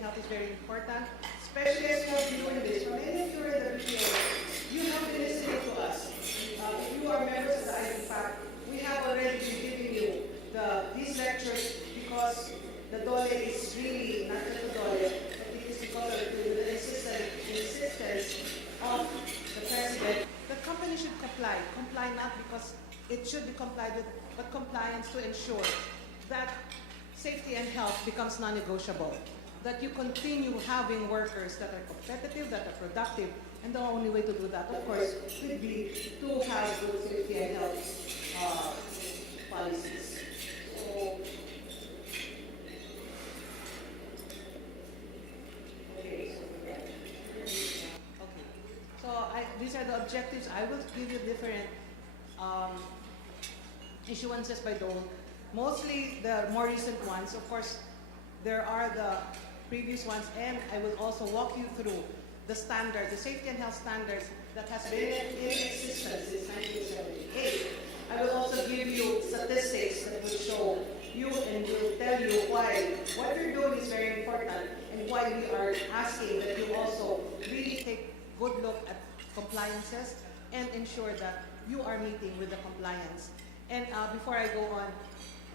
and health is very important, especially as we're doing this. For many of you in the video, you have been listening to us. If you are members of the IDPAC, we have already been giving you these lectures because the DOLE is really not just the DOLE, but it is because of the insistence of the President. The company should comply. Comply not because it should be complied with, but compliance to ensure that safety and health becomes non-negotiable. That you continue having workers that are competitive, that are productive, and the only way to do that, of course, would be to have good safety and health policies. So these are the objectives. I will give you different issuances by DOLE. Mostly the more recent ones. Of course, there are the previous ones, and I will also walk you through the standard, the safety and health standards that has been in existence since 1978. I will also give you statistics that will show you and will tell you why what you're doing is very important and why we are asking that you also really take good look at compliances and ensure that you are meeting with the compliance. And before I go on,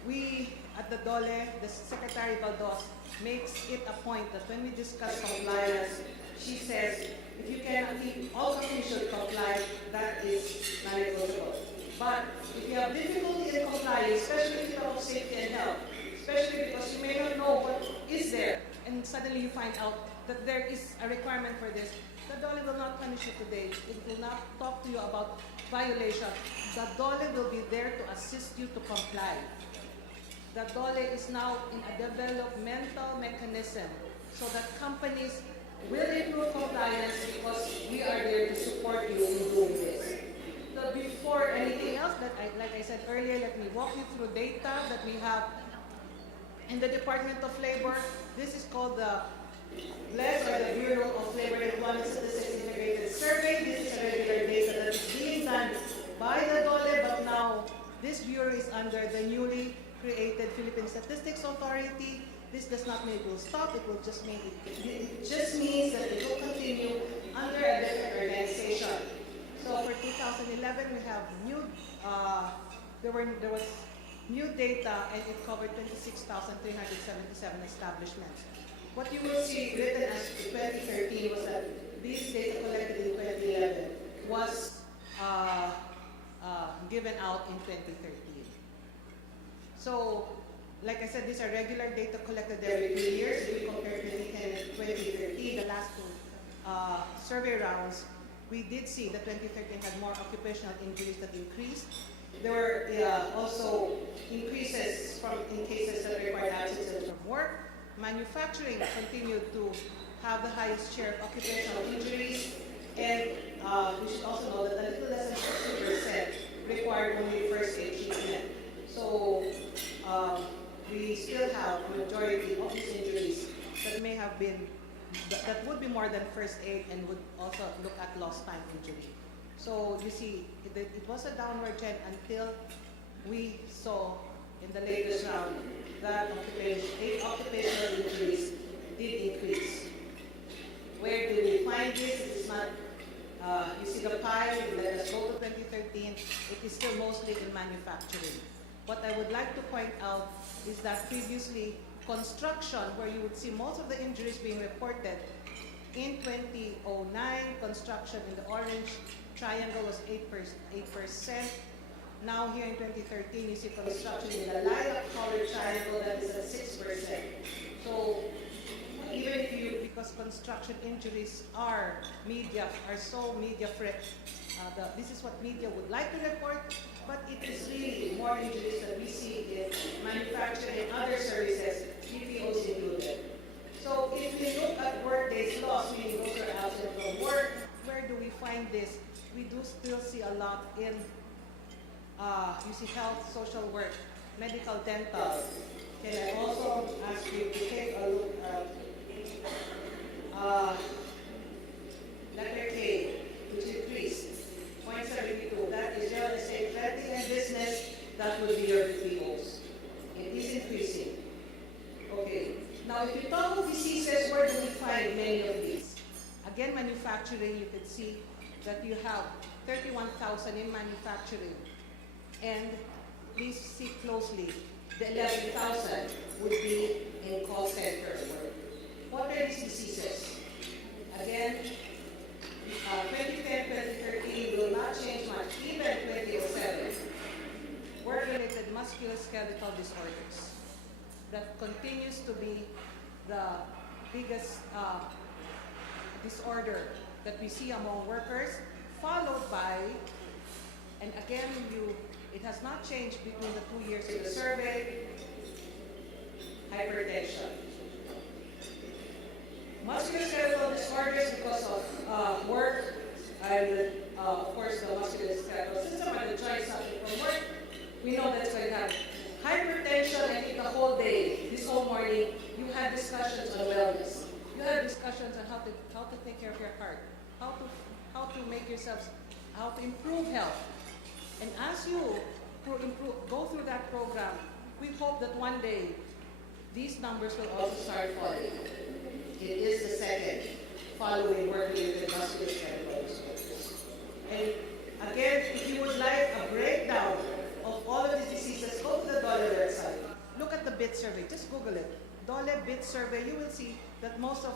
we at the DOLE, the Secretary Baldos, makes it a point that when we discuss compliance, she says, if you cannot keep, all companies should comply, that is non-negotiable. But if you have difficulty in complying, especially if you talk safety and health, especially because you may not know what is there, and suddenly you find out that there is a requirement for this, the DOLE will not punish you today. It will not talk to you about violation. The DOLE will be there to assist you to comply. The DOLE is now in a developmental mechanism so that companies will improve compliance because we are there to support you in doing this. So before anything else, like I said earlier, let me walk you through data that we have in the Department of Labor. This is called the BLES, or the Bureau of Labor Employment Statistics Integrated Survey. This is a regular data that is being done by the DOLE, but now this bureau is under the newly created Philippine Statistics Authority. This does not mean it will stop. It will just mean it just means that it will continue under a different organization. So for 2011, we have new. There was new data, and it covered 26,377 establishments. What you will see written as 2013 was that this data collected in 2011 was given out in 2013. So, like I said, these are regular data collected every 2 years. If we compare 2010 and 2013, the last two survey rounds, we did see that 2013 had more occupational injuries that increased. There were also increases in cases that required absences from work. Manufacturing continued to have the highest share of occupational injuries, and we should also know that a little less than 60% required only first aid treatment. So we still have a majority of these injuries that may have been, that would be more than first aid and would also look at lost time injury. So you see, it was a downward trend until we saw in the latest round that occupational injuries did increase. Where do we find this? It is not, you see the pie, let us go to 2013, it is still mostly in manufacturing. What I would like to point out is that previously, construction, where you would see most of the injuries being reported, in 2009, construction in the orange triangle was 8%. Now here in 2013, you see construction in the lilac colored triangle that is at 6%. So even if you, because construction injuries are so media friendly, this is what media would like to report, but it is really more injuries that we see in manufacturing and other services, BPOs included. So if we look at work days lost, meaning those are absent from work, where do we find this? We do still see a lot in, you see health, social work, medical, dental. Can I also ask you to take a look at letter K, which increased 0.72. That is real estate, lending and business. That would be your BPOs. It is increasing. Okay. Now, if you talk of diseases, where Again, manufacturing, you can see that you have 31,000 in manufacturing. And please see closely, the 11,000 would be in call center work. What are these diseases? Again, 2010, 2013 will not change much, even 2007. Work-related musculoskeletal disorders. That continues to be the biggest disorder that we see among workers, followed by, and again, it has not changed between the 2 years of the survey, hypertension. Musculoskeletal disorders because of work, and of course the musculoskeletal system and the joints suffering from work. We know that's going to happen. Hypertension, I think the whole day, this whole morning, you had discussions on wellness. You had discussions on how to take care of your heart, how to make yourselves, how to improve health. And as you go through that program, we hope that one day these numbers will also start falling. It is the second, following work-related musculoskeletal disorders. And again, if you would like a breakdown of all of these diseases, go to the DOLE website. Look at the BIT survey. Just Google it. DOLE BIT survey. You will see that most of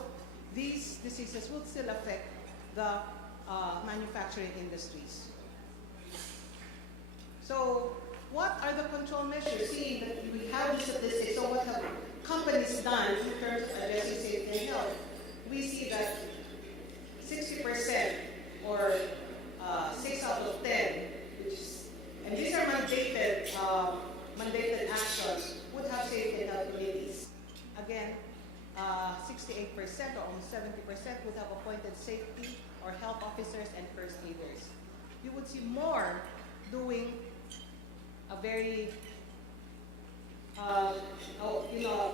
these diseases will still affect the manufacturing industries. So, what are the control measures? Seeing that we have these statistics, so what have companies done in terms of addressing safety and health? We see that 60% or 6 out of 10, and these are mandated actions, would have safety and health committees. Again, 68% or almost 70% would have appointed safety or health officers and first aiders. You would see more doing a very,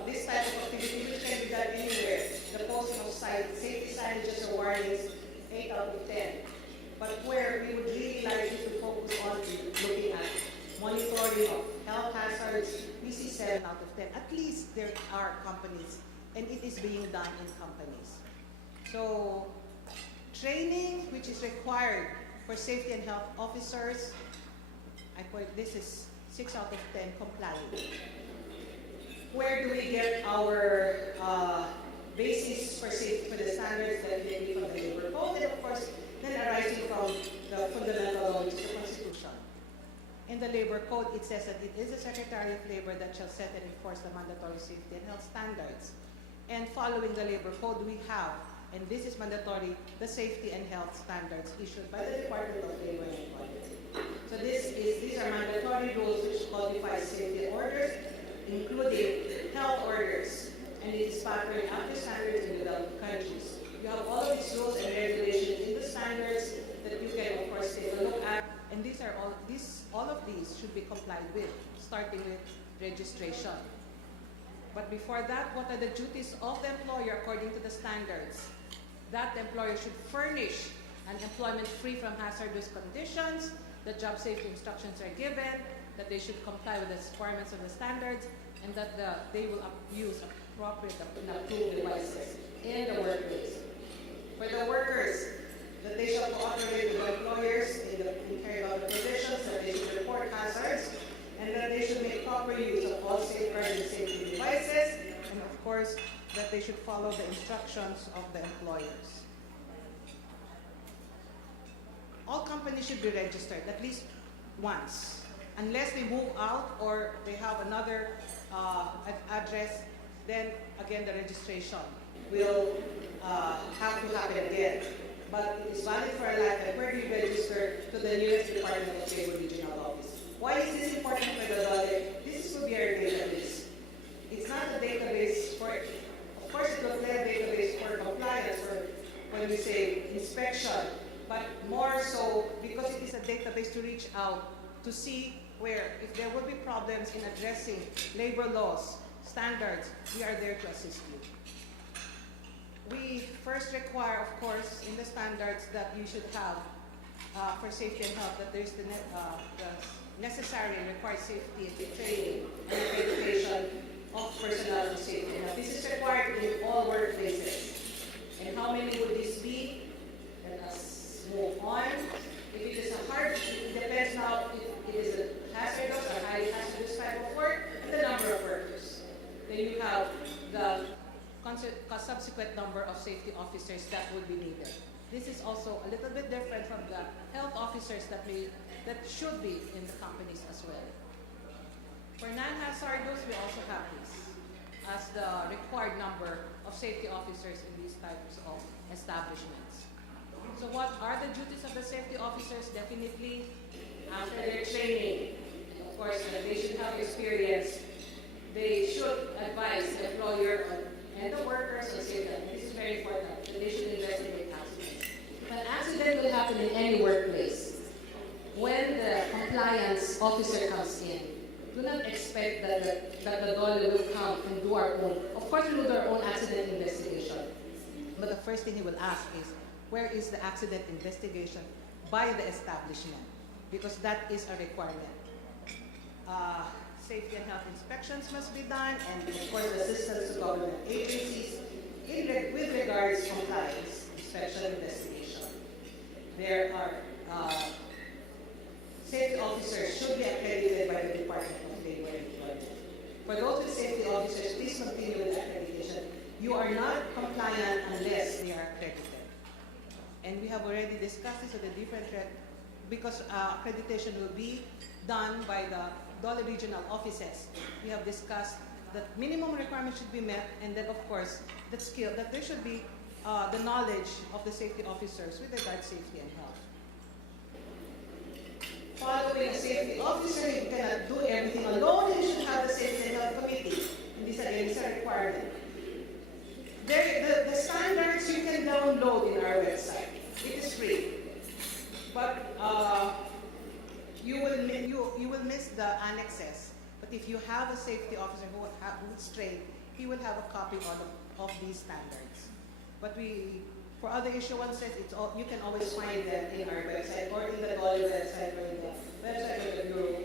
this type of activity, which can be done anywhere. The posting of safety signages or warnings, 8 out of 10. But where we would really like you to focus on looking at monitoring of health hazards, we see 7 out of 10. At least there are companies, and it is being done in companies. So, training, which is required for safety and health officers, this is 6 out of 10 complying. Where do we get our basis for safety, for the standards that we get from the labor code, and of course, then arising from the fundamental law, which is the Constitution. In the labor code, it says that it is the Secretary of Labor that shall set and enforce the mandatory safety and health standards. And following the labor code, we have, and this is mandatory, the safety and health standards issued by the Department of Labor and Employment. So these are mandatory rules which codify safety orders, including health orders, and it is patterned after standards in developed countries. You have all of these rules and regulations in the standards that you can, of course, take a look at, and all of these should be complied with, starting with registration. But before that, what are the duties of the employer according to the standards? That the employer should furnish an employment free from hazardous conditions, that job safety instructions are given, that they should comply with the requirements of the standards, and that they will use appropriate and approved devices in the workplace. For the workers, that they shall cooperate with employers in carrying out the provisions, that they should report hazards, and that they should make proper use of all safeguarding safety devices, and of course, that they should follow the instructions of the employers. All companies should be registered at least once, unless they move out or they have another address, then again the registration will have to happen again. But it is valid for a lifetime where you register to the nearest Department of Labor regional office. Why is this important for the DOLE? This will be our database. It's not a database for, of course it will be a database for compliance or when we say inspection, but more so because it is a database to reach out to see where, if there will be problems in addressing labor laws, standards, we are there to assist you. We first require, of course, in the standards that you should have for safety and health, that there's the necessary and required safety and training and accreditation of personnel and safety and health. This is required in all workplaces. And how many would this be? Let us move on. If it is a hard, it depends now if it is a hazardous or highly hazardous type of work, and the number of workers. Then you have the subsequent number of safety officers that would be needed. This is also a little bit different from the health officers that should be in the companies as well. For non-hazardous, we also have this as the required number of safety officers in these types of establishments. So what are the duties of the safety officers? Definitely after their training, of course, they should have experience. They should advise the employer and the workers on safety. This is very important. They should investigate accidents. An accident will happen in any workplace. When the compliance officer comes in, do not expect that the DOLE will come and do our own. Of course, we will do our own accident investigation. But the first thing he will ask is, where is the accident investigation by the establishment? Because that is a requirement. Safety and health inspections must be done, and of course, assistance to government agencies with regards to compliance, inspection, investigation. There are safety officers should be accredited by the Department of Labor and Employment. For those with safety officers, please continue with accreditation. You are not compliant unless they are accredited. And we have already discussed this with the different, because accreditation will be done by the DOLE regional offices. We have discussed that minimum requirements should be met, and then of course, that there should be the knowledge of the safety officers with regard to safety and health. Following a safety officer, you cannot do everything alone. You should have the safety and health committee. And this is a requirement. The standards you can download in our website. It is free. But you will miss the annexes. But if you have a safety officer who is trained, he will have a copy of these standards. But for other issuances, you can always find them in our website or in the DOLE website or in the website of the Bureau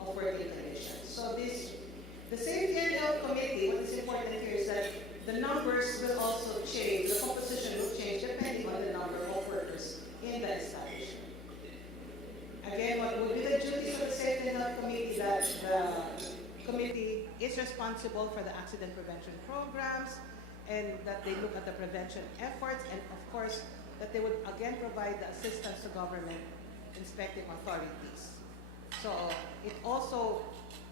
of Working Conditions. So the Safety and Health Committee, what is important here is that the numbers will also change, the composition will change depending on the number of workers in the establishment. Again, what will be the duties of the Safety and Health Committee? That the committee is responsible for the accident prevention programs, and that they look at the prevention efforts, and of course, that they would again provide the assistance to government inspecting authorities. So it also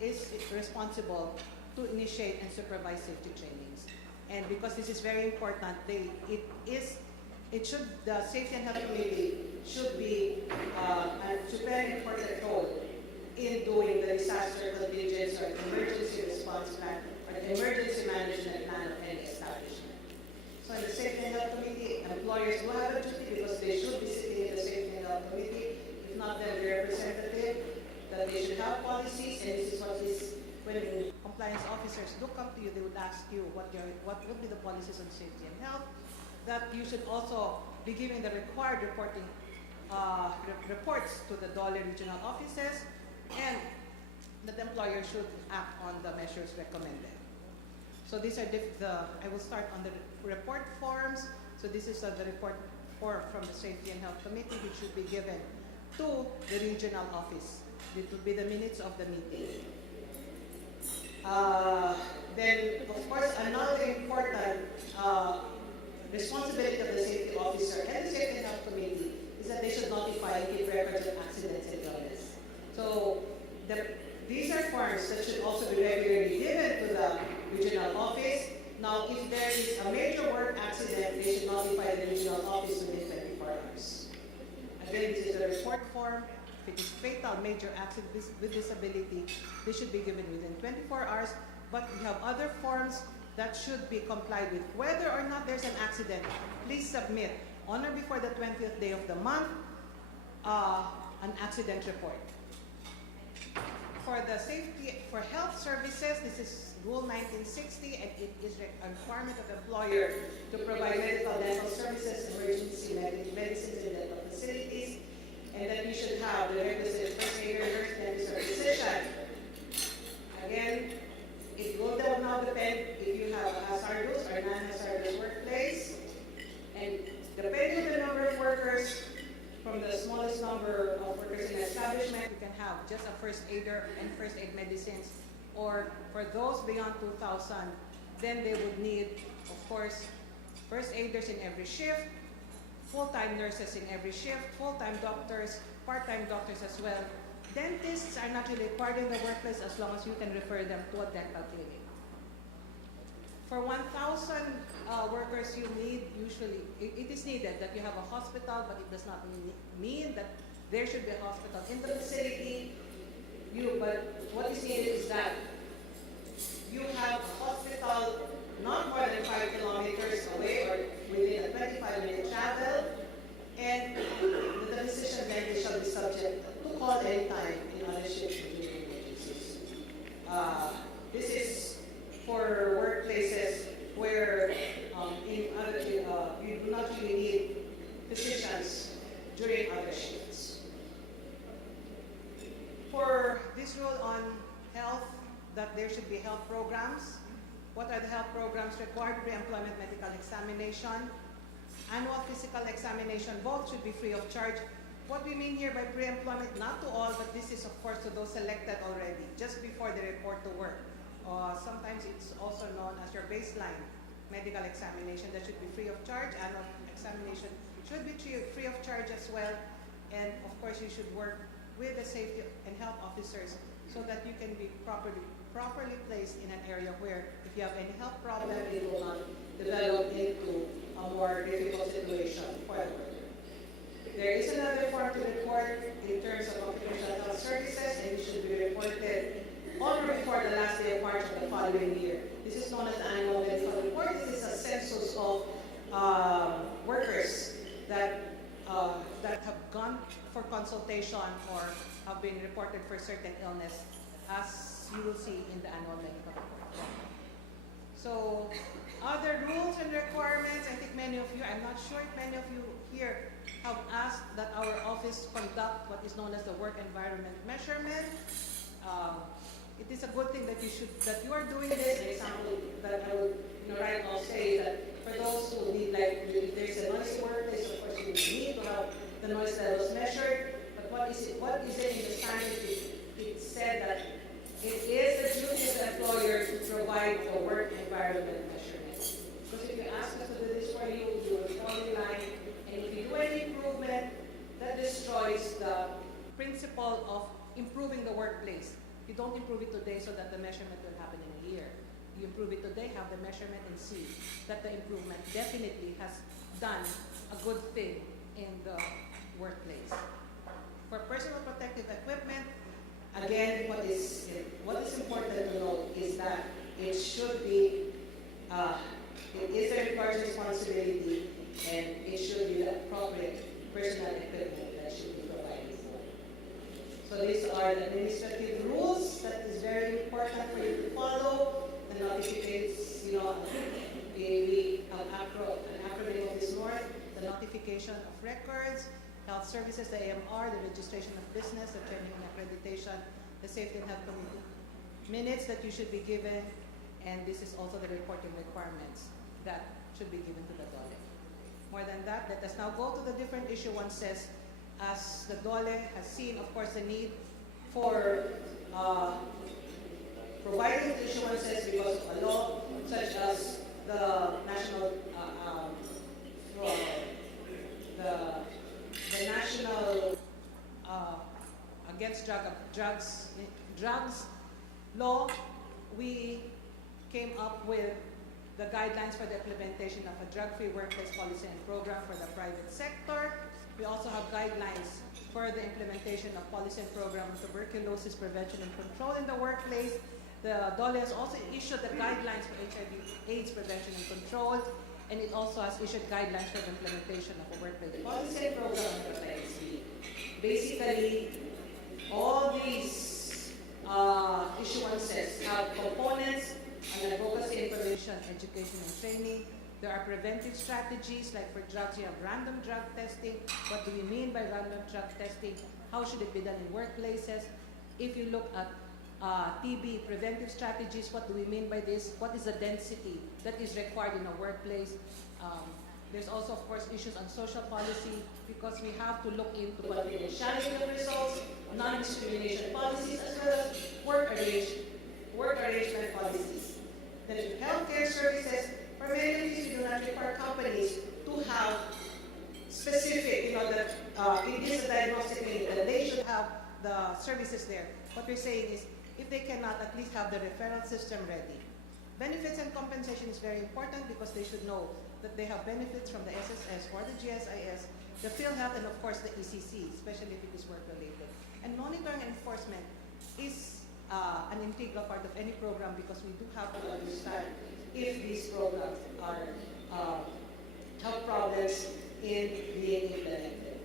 is responsible to initiate and supervise safety trainings. And because this is very important, the Safety and Health Committee should be to play an important role in doing the disaster contingence or emergency response plan or the emergency management plan of any establishment. So in the Safety and Health Committee, employers will have a duty because they should be sitting in the Safety and Health Committee, if not then the representative, that they should have policies, and this is what is, when compliance officers look up to you, they would ask you what would be the policies on safety and health, that you should also be giving the required reporting reports to the DOLE regional offices, and that the employer should act on the measures recommended. So these are I will start on the report forms. So this is the report form from the Safety and Health Committee, which should be given to the regional office. It will be the minutes of the meeting. Then, of course, another important responsibility of the safety officer and the Safety and Health Committee is that they should notify and keep records of accidents and illness. So these are forms that should also be regularly given to the regional office. Now, if there is a major work accident, they should notify the regional office within 24 hours. Again, this is the report form. If it is fatal major accident with disability, they should be given within 24 hours. But we have other forms that should be complied with. Whether or not there's an accident, please submit on or before the 20th day of the month an accident report. For health services, this is Rule 1960, and it is a requirement of the employer to provide medical, dental services, emergency medicines, and dental facilities, and that you should have the requisite first aider, nurse, dentist, or physician. Again, it will now depend if you have a hazardous or non-hazardous workplace. establishment, you can have just a first aider and first aid medicines. Or for those beyond 2,000, then they would need, of course, first aiders in every shift, full-time nurses in every shift, full-time doctors, part-time doctors as well. Dentists are not really part in the workplace as long as you can refer them to a dental clinic. For 1,000 workers you need, usually, it is needed that you have a hospital, but it does not mean that there should be a hospital in the facility. But what is needed is that you have a hospital not more than 5 kilometers away or within a 25-minute travel, and the physician then shall be subject to call anytime in other shifts during emergencies. This is for workplaces where you do not really need physicians during other shifts. For this rule on health, that there should be health programs. What are the health programs required? Pre-employment medical examination, annual physical examination, both should be free of charge. What we mean here by pre-employment, not to all, but this is of course to those selected already, just before they report to work. Sometimes it's also known as your baseline medical examination that should be free of charge. Annual examination should be free of charge as well. And of course you should work with the safety and health officers so that you can be properly placed in an area where if you have any health problem, it will not develop into a more difficult situation for the worker. There is another form to report in terms of occupational health services, and it should be reported on or before the last day of March of the following year. This is known as the annual medical report. This is a census of workers that have gone for consultation or have been reported for certain illness, as you will see in the annual medical report. So, other rules and requirements, I think many of you, I'm not sure if many of you here have asked that our office conduct what is known as the work environment measurement. It is a good thing that you are doing this. An example that I would right now say that for those who need, like, if there's a noisy workplace, of course you need to have the noise levels measured. But what is it in the standard? It said that it is the duty of the employer to provide the work environment measurement. Because if you ask us to do this for you, you will fall in line, and if you do any improvement, that destroys the principle of improving the workplace. You don't improve it today so that the measurement will happen in a year. You improve it today, have the measurement, and see that the improvement definitely has done a good thing in the workplace. For personal protective equipment, again, what is important to note is that it should be, it is the employer's responsibility, and it should be the appropriate personal equipment that should be provided for. So these are the administrative rules that is very important for you to follow. The notifications, we have an acronym of this north, the notification of records, health services, the AMR, the registration of business, the training and accreditation, the safety and health committee minutes that you should be given, and this is also the reporting requiremements that should be given to the DOLE. More than that, let us now go to the different issuances. As the DOLE has seen, of course, the need for providing the issuances because of a law, such as the national against drugs law. We came up with the guidelines for the implementation of a drug-free workplace policy and program for the private sector. We also have guidelines for the implementation of policy and program of tuberculosis prevention and control in the workplace. The DOLE has also issued the guidelines for HIV/AIDS prevention and control, and it also has issued guidelines for the implementation of a workplace policy and program of the PNC. Basically, all these issuances have components on advocacy, information, education, and training. There are preventive strategies, like for drugs, you have random drug testing. What do we mean by random drug testing? How should it be done in workplaces? If you look at TB preventive strategies, what do we mean by this? What is the density that is required in a workplace? There's also, of course, issues on social policy because we have to look into confidentiality of results, non-discrimination policies, as well as work arrangement policies. Then in healthcare services, for many reasons, we do not require companies to have specific, that it is a diagnostic clinic, that they should have the services there. What we're saying is, if they cannot, at least have the referral system ready. Benefits and compensation is very important because they should know that they have benefits from the SSS or the GSIS, the field health, and of course the ECC, especially if it is work-related. And monitoring and enforcement is an integral part of any program because we do have to understand if these programs are have problems in being implemented.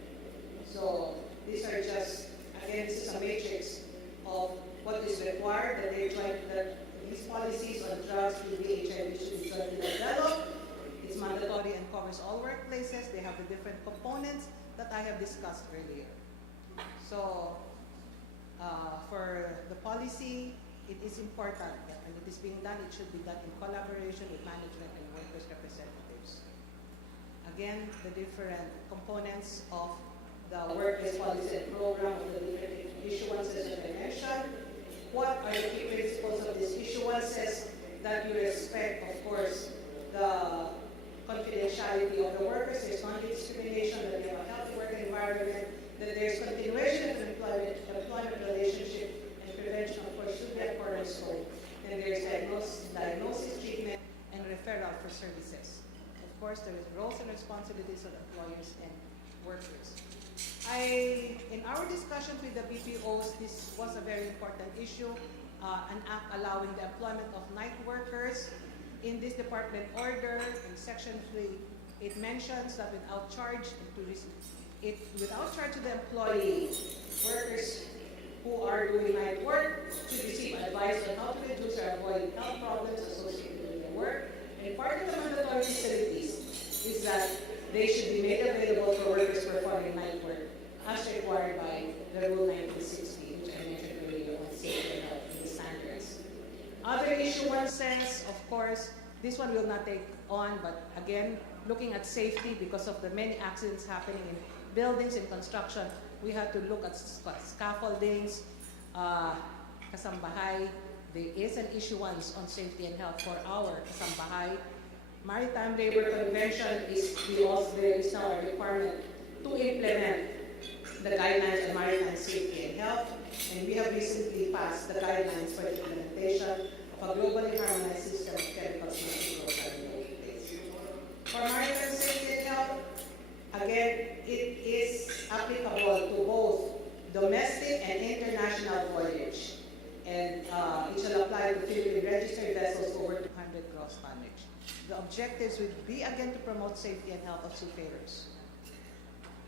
So these are just, again, this is a matrix of what is required, that these policies on drugs, TB, HIV should be jointly developed. It's mandatory and covers all workplaces. They have the different components that I have discussed earlier. So for the policy, it is important that when it is being done, it should be done in collaboration with management and workers' representatives. Again, the different components of the workplace policy and program, of the different issuances that I mentioned. What are the key principles of these issuances? That you respect, of course, the confidentiality of the workers, there's non-discrimination, that we have a healthy work environment, that there's continuation of the employment relationship, and prevention, of course, should be a cornerstone. And there's diagnosis, treatment, and referral for services. Of course, there is roles and responsibilities of employers and workers. In our discussions with the BPOs, this was a very important issue, an act allowing the employment of night workers. In this department order, in section 3, it mentions that without charge to the employee, workers who are doing night work should receive advice on how to reduce or avoid health problems associated with their work. And part of the mandatory facilities is that they should be made available for workers performing night work as required by the Rule 1960, which I mentioned earlier on safety and health and the standards. Other issuances, of course, this one will not take on, but again, looking at safety because of the many accidents happening in buildings and construction, we have to look at scaffoldings, kasambahay. There is an issuance on safety and health for our kasambahay. Maritime Labor Convention there is now a requirement to implement the guidelines on maritime safety and health, and we have recently passed the guidelines for the implementation of a globally harmonized system of chemical safety program in the workplace. For maritime safety and health, again, it is applicable to both domestic and international voyage, and it shall apply to Philippine registered vessels over 200 gross tonnage. The objectives would be, again, to promote safety and health of seafarers.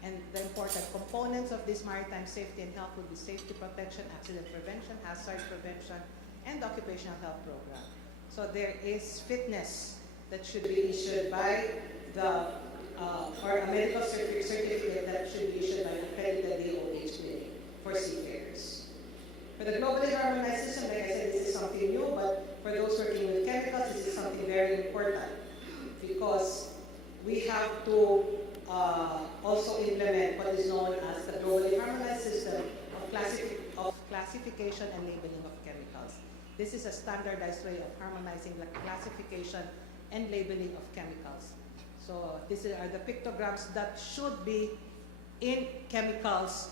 And the important components of this maritime safety and health would be safety protection, accident prevention, hazard prevention, and occupational health program. So there is fitness that should be issued by or a medical certificate that should be issued by an accredited DOLE clinic for seafarers. For the globally harmonized system, like I said, this is something new, but for those working with chemicals, this is something very important because we have to also implement what is known as the globally harmonized system of classification and labeling of chemicals. This is a standardized way of harmonizing the classification and labeling of chemicals. So these are the pictograms that should be in chemicals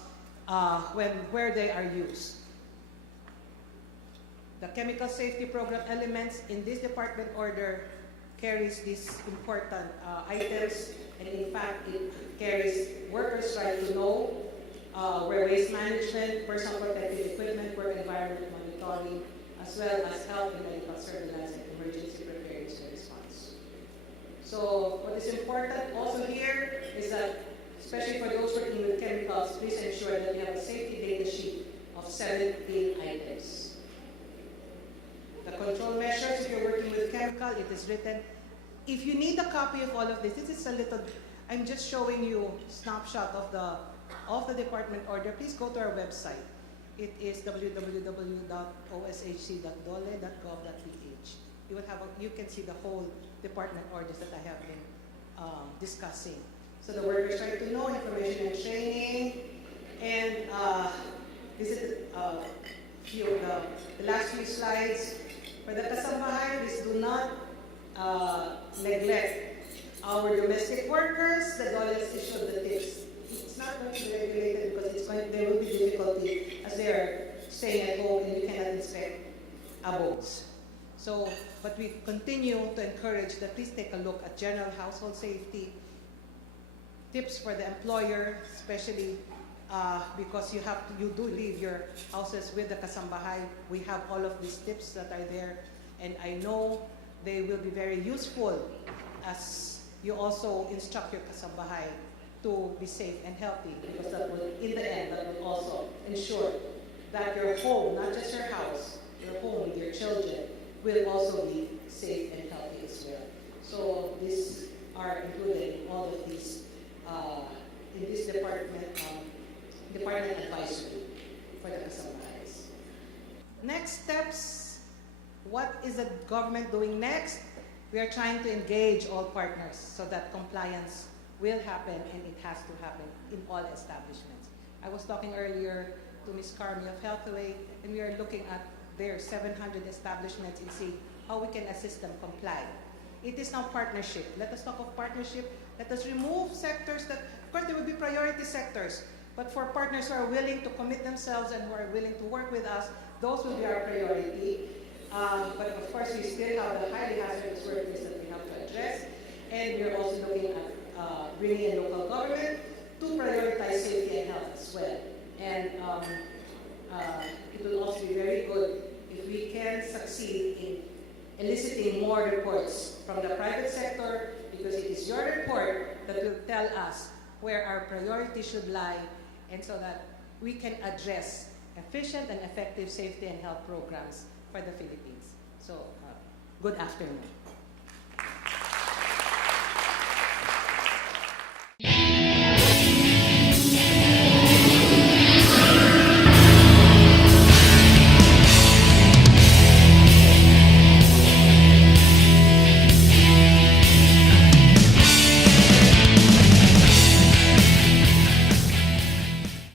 where they are used. The chemical safety program elements in this department order carries these important items, and in fact, it carries workers' right to know where waste management, personal protective equipment, work environment monitoring, as well as health and medical surveillance and emergency preparedness and response. So what is important also here is that, especially for those working with chemicals, please ensure that you have a safety data sheet of 17 items. The control measures, if you're working with chemical, it is written. If you need a copy of all of this is a little, I'm just showing you a snapshot of the department order. Please go to our website. It is www.oshc.dole.gov.ph. You can see the whole department orders that I have been discussing. So the workers try to know information and training, and this is few of the last few slides. For the kasambahay, please do not neglect our domestic workers. The DOLE has issued the tips. It's not going to be regulated because there will be difficulty as they are staying at home and you cannot inspect abodes. So, but we continue to encourage that please take a look at general household safety, tips for the employer, especially because you do leave your houses with the kasambahay. We have all of these tips that are there, and I know they will be very useful as you also instruct your kasambahay to be safe and healthy, because that will, in the end, that will also ensure that your home, not just your house, your home with your children, will also be safe and healthy as well. So these are included in all of these in this department advisory for the kasambayas. Next steps, what is the government doing next? We are trying to engage all partners so that compliance will happen, and it has to happen in all establishments. I was talking earlier to Ms. Carmi of Healthway, and we are looking at their 700 establishments and see how we can assist them comply. It is now partnership. Let us talk of partnership. Let us remove sectors that, of course, there will be priority sectors, but for partners who are willing to commit themselves and who are willing to work with us, those will be our priority. But of course, we still have the highly hazardous workers that we have to address, and we are also looking at bringing in local government to prioritize safety and health as well. And it will also be very good if we can succeed in eliciting more reports from the private sector, because it is your report that will tell us where our priorities should lie, and so that we can address efficient and effective safety and health programs for the Philippines. So, good afternoon.